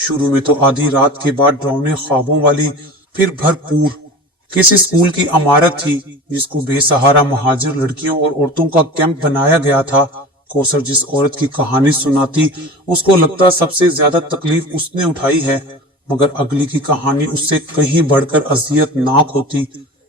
شروع میں تو آدھی رات کے بعد ڈراؤنے خوابوں والی، پھر بھرپور۔ کسی اسکول کی عمارت تھی جس کو بے سہارا مہاجر لڑکیوں اور عورتوں کا کیمپ بنایا گیا تھا۔ کوثر جس عورت کی کہانی سناتی اس کو لگتا سب سے زیادہ تکلیف اس نے اٹھائی ہے، مگر اگلی کی کہانی اس سے کہیں بڑھ کر اذیت ناک ہوتی۔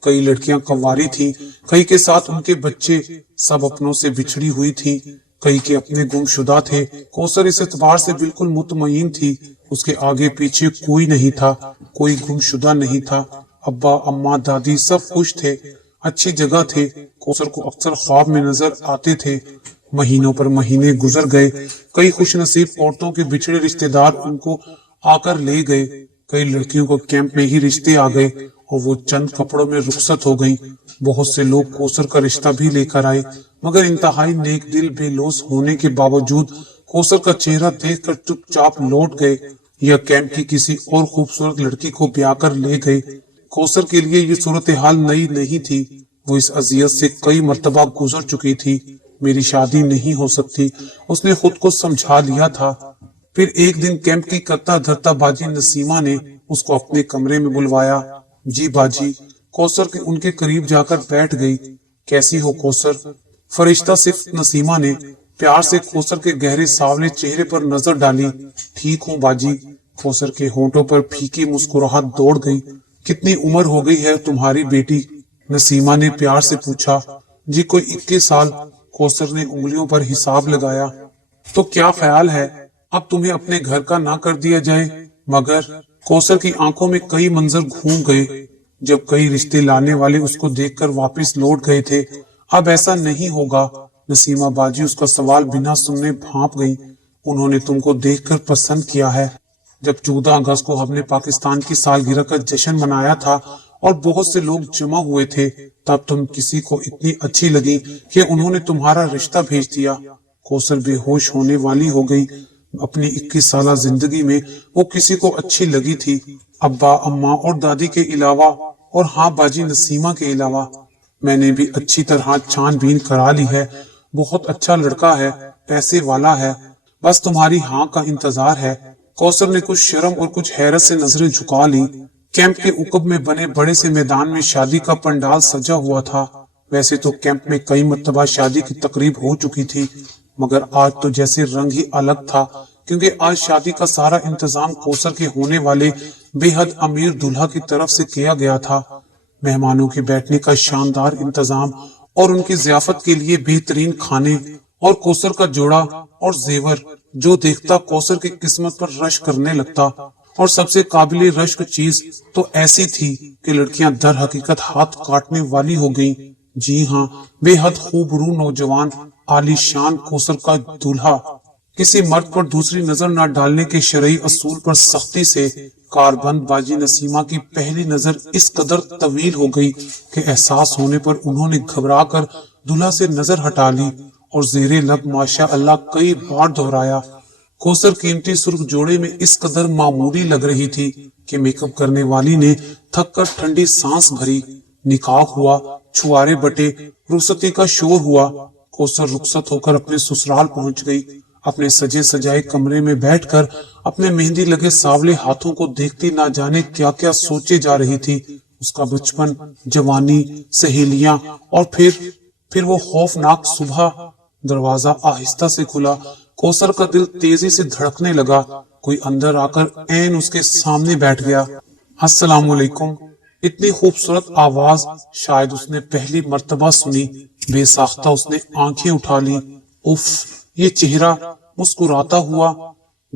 کئی لڑکیاں کنواری تھیں، کئی کے ساتھ ان کے بچے، سب اپنوں سے بچھڑی ہوئی تھیں، کئی کے اپنے گم شدہ تھے۔ کوثر اس اعتبار سے بالکل مطمئن تھی، اس کے آگے پیچھے کوئی نہیں تھا، کوئی گم شدہ نہیں تھا۔ ابا، اماں، دادی سب خوش تھے، اچھی جگہ تھے۔ کوثر کو اکثر خواب میں نظر آتے تھے۔ مہینوں پر مہینے گزر گئے، کئی خوش نصیب عورتوں کے بچھڑے رشتہ دار ان کو آ کر لے گئے، کئی لڑکیوں کو کیمپ میں ہی رشتے آ گئے اور وہ چند کپڑوں میں رخصت ہو گئیں۔ بہت سے لوگ کوثر کا رشتہ بھی لے کر آئے، مگر انتہائی نیک دل بے لوث ہونے کے باوجود کوثر کا چہرہ دیکھ کر چپ چاپ لوٹ گئے یا کیمپ کی کسی اور خوبصورت لڑکی کو بیاہ کر لے گئے۔ کوثر کے لیے یہ صورتحال نئی نہیں تھی، وہ اس اذیت سے کئی مرتبہ گزر چکی تھی۔ میری شادی نہیں ہو سکتی، اس نے خود کو سمجھا لیا تھا۔ پھر ایک دن کیمپ کی کرتا دھرتا باجی نسیمہ نے اس کو اپنے کمرے میں بلوایا۔ جی باجی، کوثر کے ان کے قریب جا کر بیٹھ گئی۔ کیسی ہو کوثر؟ فرشتہ صرف نسیمہ نے پیار سے کوثر کے گہرے سانولے چہرے پر نظر ڈالی۔ ٹھیک ہوں باجی۔ کوثر کے ہونٹوں پر پھیکی مسکراہٹ دوڑ گئی۔ کتنی عمر ہو گئی ہے تمہاری بیٹی؟ نسیمہ نے پیار سے پوچھا۔ جی کوئی 21 سال۔ کوثر نے انگلیوں پر حساب لگایا۔ تو کیا خیال ہے اب تمہیں اپنے گھر کا نہ کر دیا جائے؟ مگر کوثر کی آنکھوں میں کئی منظر گھوم گئے جب کئی رشتے لانے والے اس کو دیکھ کر واپس لوٹ گئے تھے۔ اب ایسا نہیں ہوگا۔ نسیمہ باجی اس کا سوال بنا سننے بھانپ گئی۔ انہوں نے تم کو دیکھ کر پسند کیا ہے۔ جب 14 اگست کو ہم نے پاکستان کی سالگرہ کا جشن منایا تھا اور بہت سے لوگ جمع ہوئے تھے، تب تم کسی کو اتنی اچھی لگی کہ انہوں نے تمہارا رشتہ بھیج دیا۔ کوثر بے ہوش ہونے والی ہو گئی۔ اپنی 21 سالہ زندگی میں وہ کسی کو اچھی لگی تھی، ابا، اماں اور دادی کے علاوہ، اور ہاں باجی نسیمہ کے علاوہ۔ میں نے بھی اچھی طرح چھان بین کرا لی ہے، بہت اچھا لڑکا ہے، پیسے والا ہے، بس تمہاری ہاں کا انتظار ہے۔ کوثر نے کچھ شرم اور کچھ حیرت سے نظریں جھکا لی۔ کیمپ کے عقب میں بنے بڑے سے میدان میں شادی کا پنڈال سجا ہوا تھا۔ ویسے تو کیمپ میں کئی مرتبہ شادی کی تقریب ہو چکی تھی، مگر آج تو جیسے رنگ ہی الگ تھا، کیونکہ آج شادی کا سارا انتظام کوثر کے ہونے والے بے حد امیر دلہا کی طرف سے کیا گیا تھا۔ مہمانوں کے بیٹھنے کا شاندار انتظام اور ان کی ضیافت کے لیے بہترین کھانے اور کوثر کا جوڑا اور زیور جو دیکھتا کوثر کی قسمت پر رشک کرنے لگتا۔ اور سب سے قابل رشک چیز تو ایسی تھی کہ لڑکیاں در حقیقت ہاتھ کاٹنے والی ہو گئیں۔ جی ہاں، بے حد خوبرو نوجوان عالی شان کوثر کا دلہا کسی مرد پر دوسری نظر نہ ڈالنے کے شرعی اصول پر سختی سے کاربند باجی نسیمہ کی پہلی نظر اس قدر طویل ہو گئی کہ احساس ہونے پر انہوں نے گھبرا کر دلہا سے نظر ہٹا لی اور زیر لب ماشاء اللہ کئی بار دہرایا۔ کوثر قیمتی سرخ جوڑے میں اس قدر معمولی لگ رہی تھی کہ میک اپ کرنے والی نے تھک کر ٹھنڈی سانس بھری۔ نکاح ہوا، چھوارے بٹے، رخصتی کا شور ہوا۔ کوثر رخصت ہو کر اپنے سسرال پہنچ گئی۔ اپنے سجے سجائے کمرے میں بیٹھ کر اپنے مہندی لگے سانولے ہاتھوں کو دیکھتی نہ جانے کیا کیا سوچے جا رہی تھی۔ اس کا بچپن، جوانی، سہیلیاں اور پھر وہ خوفناک صبح۔ دروازہ آہستہ سے کھلا۔ کوثر کا دل تیزی سے دھڑکنے لگا۔ کوئی اندر آ کر عین اس کے سامنے بیٹھ گیا۔ السلام علیکم۔ اتنی خوبصورت آواز شاید اس نے پہلی مرتبہ سنی۔ بے ساختہ اس نے آنکھیں اٹھا لی۔ اف، یہ چہرہ مسکراتا ہوا،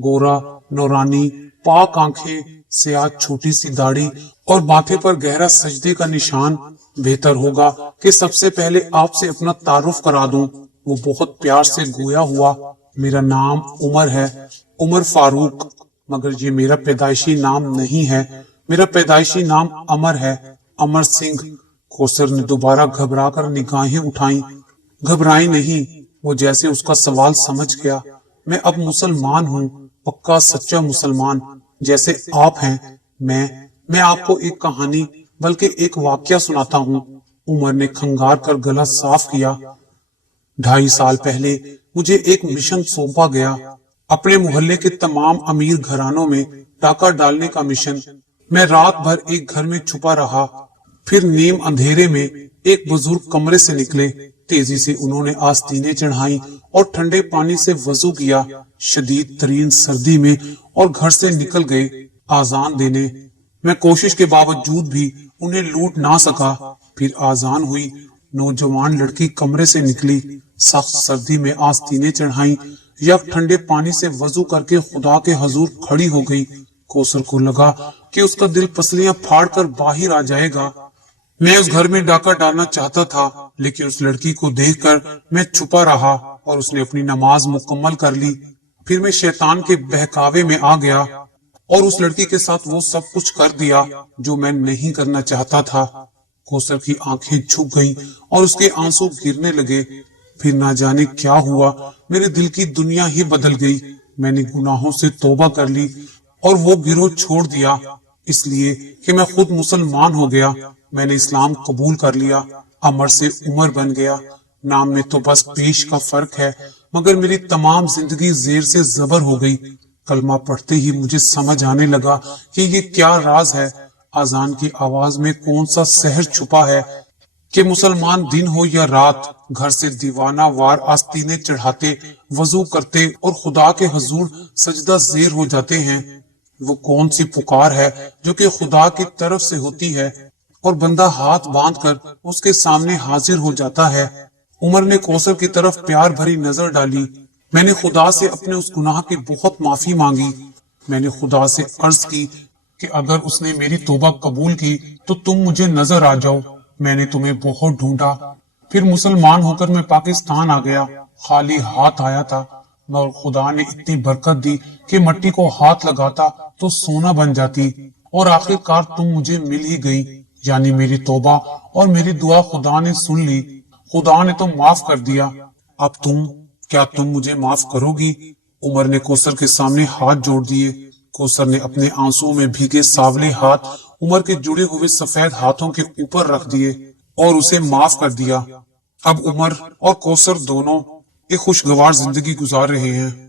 گورا، نورانی، پاک آنکھیں، سیاہ چھوٹی سی داڑھی اور ماتھے پر گہرا سجدے کا نشان۔ بہتر ہوگا کہ سب سے پہلے آپ سے اپنا تعارف کرا دوں۔ وہ بہت پیار سے گویا ہوا۔ میرا نام عمر ہے، عمر فاروق، مگر یہ میرا پیدائشی نام نہیں ہے۔ میرا پیدائشی نام امر ہے، امر سنگھ۔ کوثر نے دوبارہ گھبرا کر نگاہیں اٹھائیں۔ گھبرائی نہیں، وہ جیسے اس کا سوال سمجھ گیا۔ میں اب مسلمان ہوں، پکا سچا مسلمان، جیسے آپ ہیں۔ میں آپ کو ایک کہانی بلکہ ایک واقعہ سناتا ہوں۔ عمر نے کھنگار کر گلا صاف کیا۔ 2.5 سال پہلے مجھے ایک مشن سونپا گیا۔ اپنے محلے کے تمام امیر گھرانوں میں ڈاکہ ڈالنے کا مشن۔ میں رات بھر ایک گھر میں چھپا رہا، پھر نیم اندھیرے میں ایک بزرگ کمرے سے نکلے۔ تیزی سے انہوں نے آستینیں چڑھائیں اور ٹھنڈے پانی سے وضو کیا، شدید ترین سردی میں، اور گھر سے نکل گئے آذان دینے۔ میں کوشش کے باوجود بھی انہیں لوٹ نہ سکا۔ پھر آذان ہوئی، نوجوان لڑکی کمرے سے نکلی، سخت سردی میں آستینیں چڑھائیں، یک ٹھنڈے پانی سے وضو کر کے خدا کے حضور کھڑی ہو گئی۔ کوثر کو لگا کہ اس کا دل پسلیاں پھاڑ کر باہر آ جائے گا۔ میں اس گھر میں ڈاکہ ڈالنا چاہتا تھا، لیکن اس لڑکی کو دیکھ کر میں چھپا رہا اور اس نے اپنی نماز مکمل کر لی۔ پھر میں شیطان کے بہکاوے میں آ گیا اور اس لڑکی کے ساتھ وہ سب کچھ کر دیا جو میں نہیں کرنا چاہتا تھا۔ کوثر کی آنکھیں جھک گئیں اور اس کے آنسو گرنے لگے۔ پھر نہ جانے کیا ہوا، میرے دل کی دنیا ہی بدل گئی۔ میں نے گناہوں سے توبہ کر لی اور وہ گروہ چھوڑ دیا، اس لیے کہ میں خود مسلمان ہو گیا۔ میں نے اسلام قبول کر لیا، عمر سے عمر بن گیا۔ نام میں تو بس پیش کا فرق ہے، مگر میری تمام زندگی زیر سے زبر ہو گئی۔ کلمہ پڑھتے ہی مجھے سمجھ آنے لگا کہ یہ کیا راز ہے، اذان کی آواز میں کون سا سحر چھپا ہے کہ مسلمان دن ہو یا رات گھر سے دیوانہ وار آستینیں چڑھاتے، وضو کرتے اور خدا کے حضور سجدہ زیر ہو جاتے ہیں۔ وہ کون سی پکار ہے جو کہ خدا کی طرف سے ہوتی ہے اور بندہ ہاتھ باندھ کر اس کے سامنے حاضر ہو جاتا ہے۔ عمر نے کوثر کی طرف پیار بھری نظر ڈالی۔ میں نے خدا سے اپنے اس گناہ کی بہت معافی مانگی۔ میں نے خدا سے عرض کی کہ اگر اس نے میری توبہ قبول کی تو تم مجھے نظر آ جاؤ۔ میں نے تمہیں بہت ڈھونڈا، پھر مسلمان ہو کر میں پاکستان آ گیا۔ خالی ہاتھ آیا تھا، مگر خدا نے اتنی برکت دی کہ مٹی کو ہاتھ لگاتا تو سونا بن جاتی، اور آخر کار تم مجھے مل ہی گئی۔ یعنی میری توبہ اور میری دعا خدا نے سن لی، خدا نے تو معاف کر دیا۔ اب کیا تم مجھے معاف کرو گی؟ عمر نے کوثر کے سامنے ہاتھ جوڑ دیے۔ کوثر نے اپنے آنسو میں بھیگے ساولے ہاتھ عمر کے جڑے ہوئے سفید ہاتھوں کے اوپر رکھ دیے اور اسے معاف کر دیا۔ اب عمر اور کوثر دونوں ایک خوشگوار زندگی گزار رہے ہیں۔